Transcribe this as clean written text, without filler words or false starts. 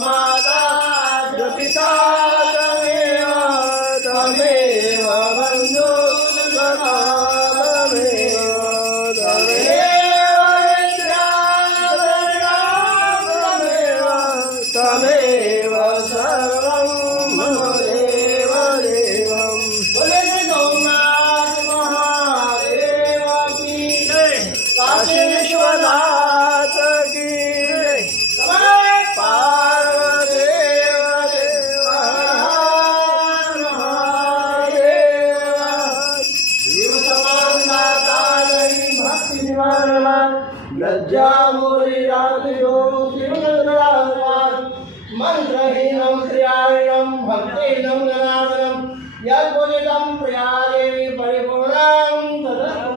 माता च पिता त्वमेव त्वमेव बन्धुः सखा त्वमेव त्वमेव सर्वं मम देव देवं। बोले सोमनाथ महादेव की जय, काशी विश्वनाथ की जय, पार्वदेव देव हर महादेव। शिव समानतालयी भक्ति निवारण लज्जा मोरियाद योग मंत्रहीनं क्रियाहीनं भक्तिहीनं जनार्दनं यद् पूजितं